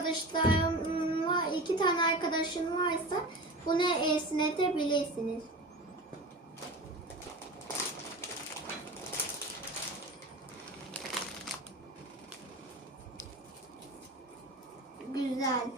arkadaşlarım var, iki tane arkadaşın varsa bunu esnetebilirsiniz. Güzel.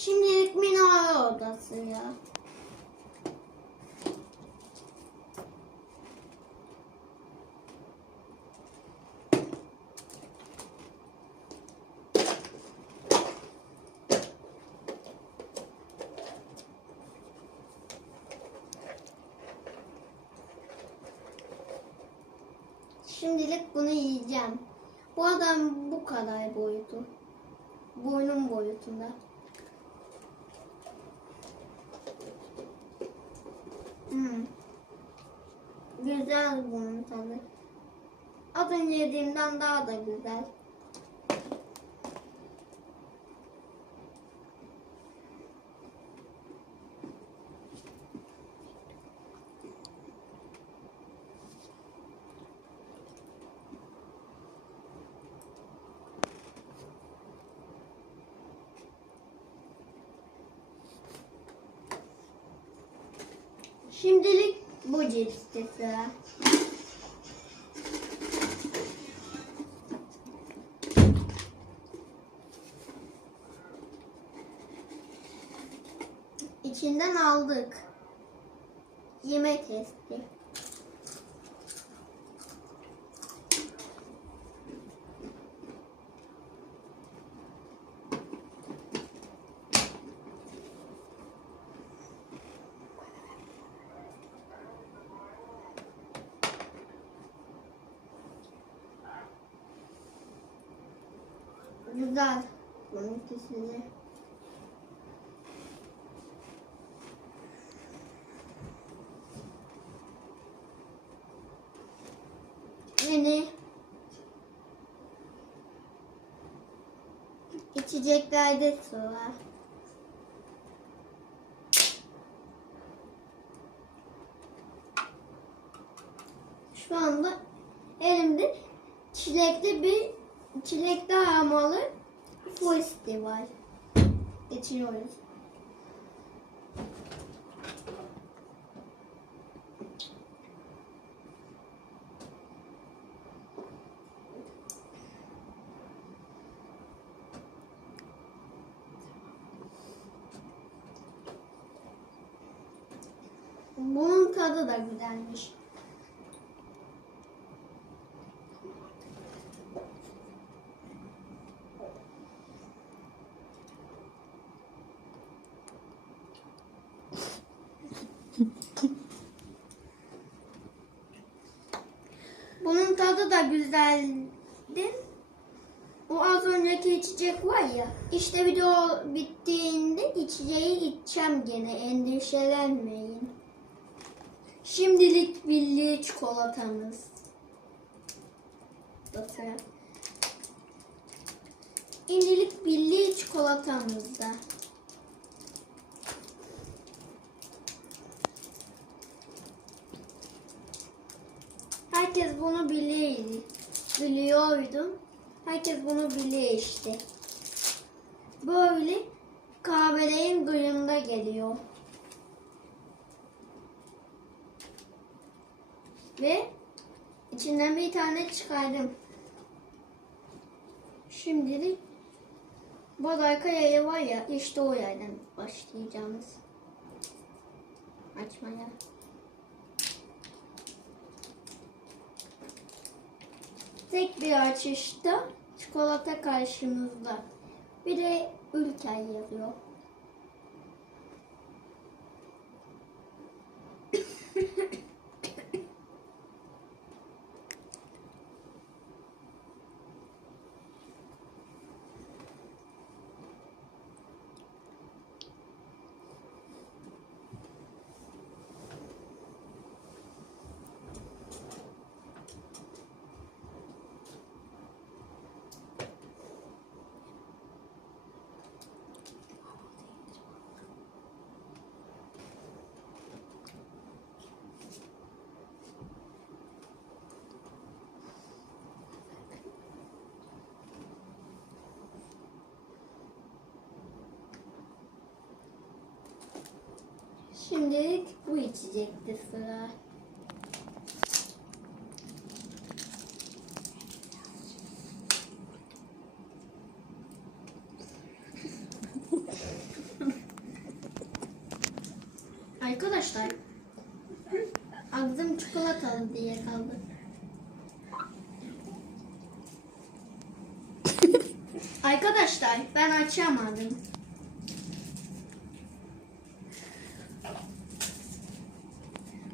Şimdilik minare odası ya. Şimdilik bunu yiyeceğim. Bu adam bu kadar boyutu. Boynum boyutunda. Hmm. Güzel bunun tadı. Az önce yediğimden daha da güzel. Şimdilik bu cipste sıra. İçinden aldık. Yemek testi. Güzel. De. Yeni içeceklerde su var. Şu anda elimde çilekli bir çilekli aromalı fuisti var. İçiyoruz. Bunun tadı da güzelmiş. Bunun tadı da güzeldi. O az önceki içecek var ya. İşte video bittiğinde içeceği içeceğim gene. Endişelenmeyin. Şimdilik billi çikolatamız. Bakın. Şimdilik billi çikolatamızda. Herkes bunu biliyordu. Biliyordu. Herkes bunu biliyor işte. Böyle kahvelerin duyumda geliyor. Ve içinden bir tane çıkardım. Şimdilik arka yeri var ya işte o yerden başlayacağımız. Açmaya. Tek bir açışta çikolata karşımızda. Bir de ülker yazıyor. Şimdilik bu içecekti sıra. Arkadaşlar ağzım çikolatalı diye kaldı. Arkadaşlar ben açamadım.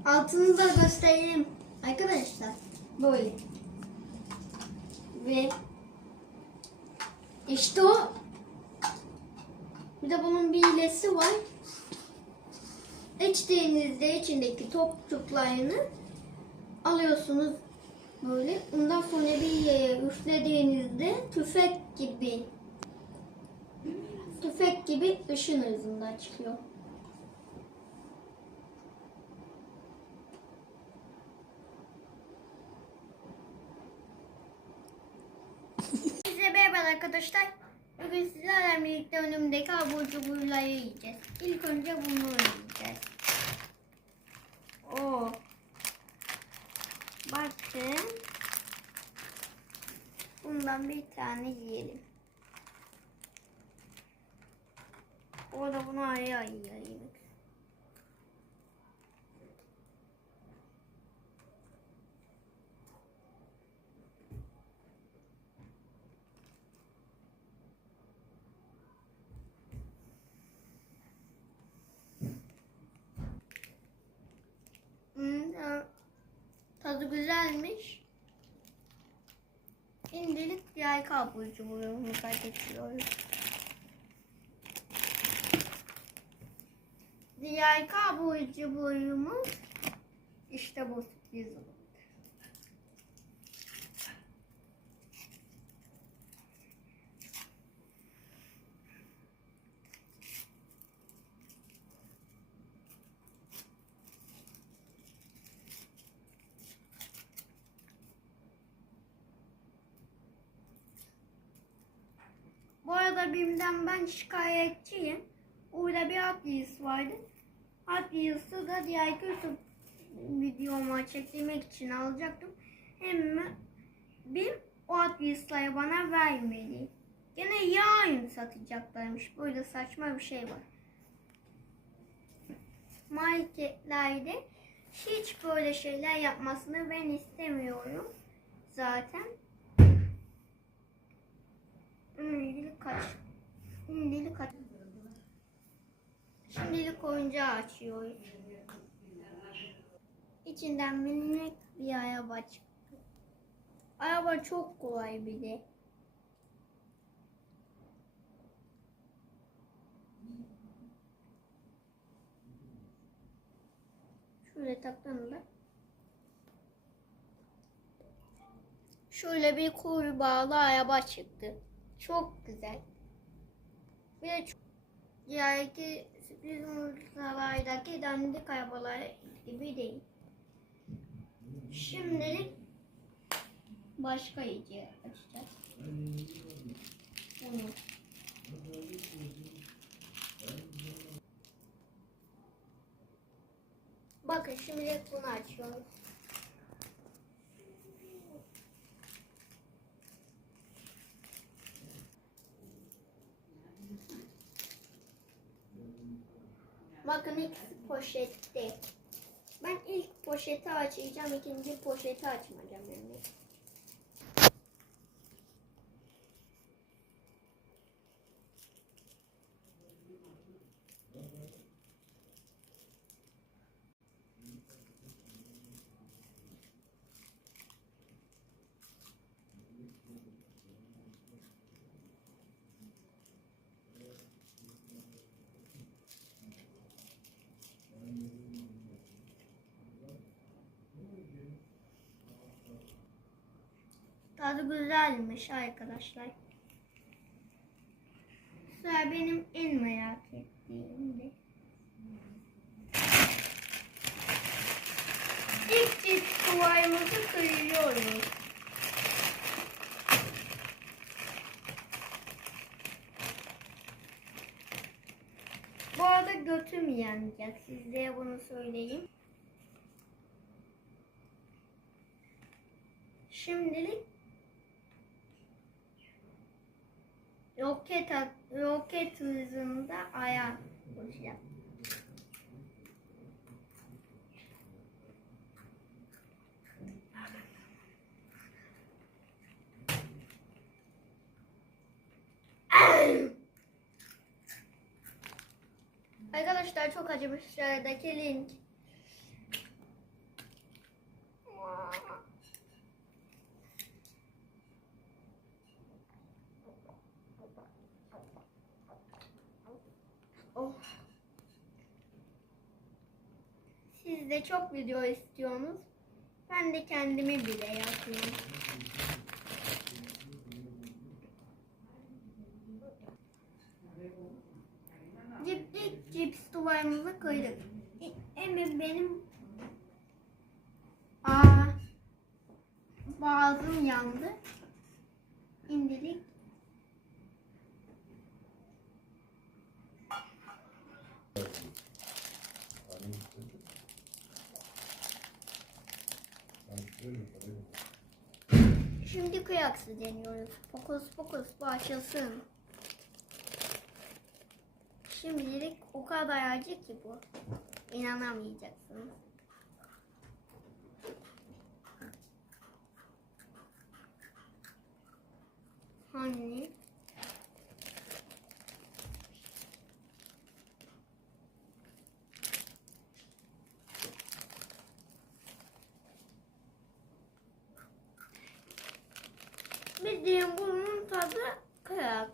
Altını da göstereyim. Arkadaşlar böyle. Ve işte o. Bir de bunun bir hilesi var. İçtiğinizde içindeki topçuklarını alıyorsunuz böyle. Ondan sonra bir yere üflediğinizde tüfek gibi tüfek gibi ışın hızında çıkıyor. Merhaba arkadaşlar. Bugün sizlerle birlikte önümdeki abur cuburları yiyeceğiz. İlk önce bunu yiyeceğiz. Oo. Bakın. Bundan bir tane yiyelim. Orada bunu ayı ayı yiyelim. Hmm, ya, tadı güzelmiş. Şimdilik diğer kabul cumhurumuza geçiyoruz. Diğer kabul cumhurumuz işte bu sürpriz oldu. Bu arada BİM'den ben şikayetçiyim. Orada bir Wheels vardı. Wheels'ı da diğer YouTube videoma çektirmek için alacaktım. Hem BİM o Wheels'ları bana vermedi. Gene yarın satacaklarmış. Böyle saçma bir şey var. Marketlerde hiç böyle şeyler yapmasını ben istemiyorum. Zaten Şimdilik kaç. Şimdilik kaç. Şimdilik oyuncağı açıyoruz. İçinden minik bir araba çıktı. Araba çok kolay bir de. Şöyle taktığımda şöyle bir kurbağalı araba çıktı. Çok güzel. Bir de çok, diğerki sürpriz yumurtalardaki dandik arabalar gibi değil. Şimdilik başka yiyeceği açacağız. Bunu. Bakın şimdilik bunu açıyoruz. Bakın ilk poşette. Ben ilk poşeti açacağım, ikinci poşeti açmayacağım yani. Tadı güzelmiş arkadaşlar. Sıra benim en merak ettiğim de. İlk cips kıvamımızı kıyıyoruz. Bu arada göt götüm yanacak. Sizlere bunu söyleyeyim. Şimdilik roket at, roket hızında ayağa uçacağım. Arkadaşlar çok acımış şuradaki link. Siz de çok video istiyorsunuz. Ben de kendimi bile yapıyorum. Ciplik cips duvarımıza koyduk. E- Emir benim Aa, boğazım yandı. Şimdi kıyaksı deniyoruz. Fokus fokus başlasın. Şimdilik o kadar acı ki bu. İnanamayacaksınız. Hani? Tadı kıyak.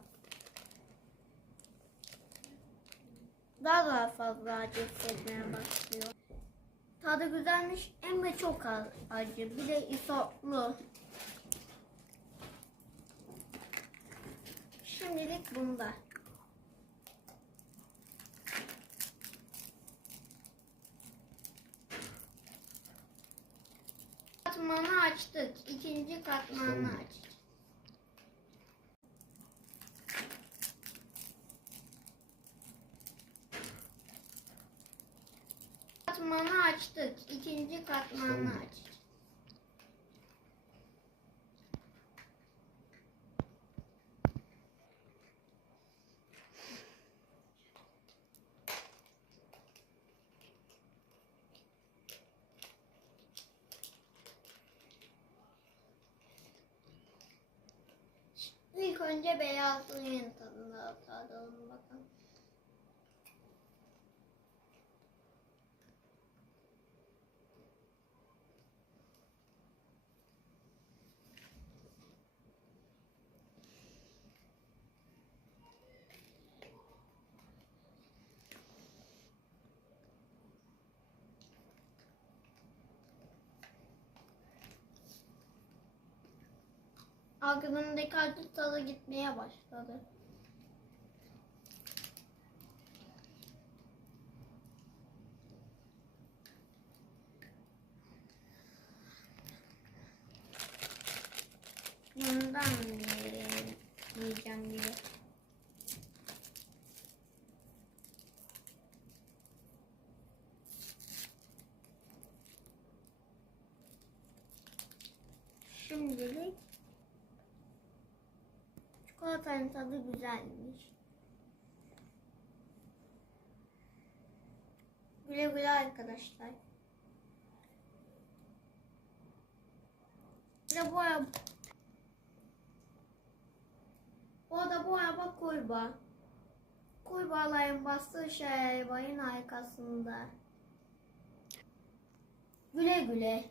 Daha daha fazla acı hissetmeye başlıyor. Tadı güzelmiş ama çok az acı. Bir de isotlu. Şimdilik bunda. Katmanı açtık. İkinci katmanı açtık. Katmanı açtık. İkinci katmanı açtık. İlk önce beyazlığın tadına tadalım bakalım. Aklımdaki acı tadı gitmeye başladı. Bundan yiyeceğim, yiyeceğim gibi. Şimdilik Çikolatanın tadı güzelmiş. Güle güle arkadaşlar. De bu araba... Bu arada bu araba kurbağa. Kurbağaların bastığı şey arabanın arkasında. Güle güle.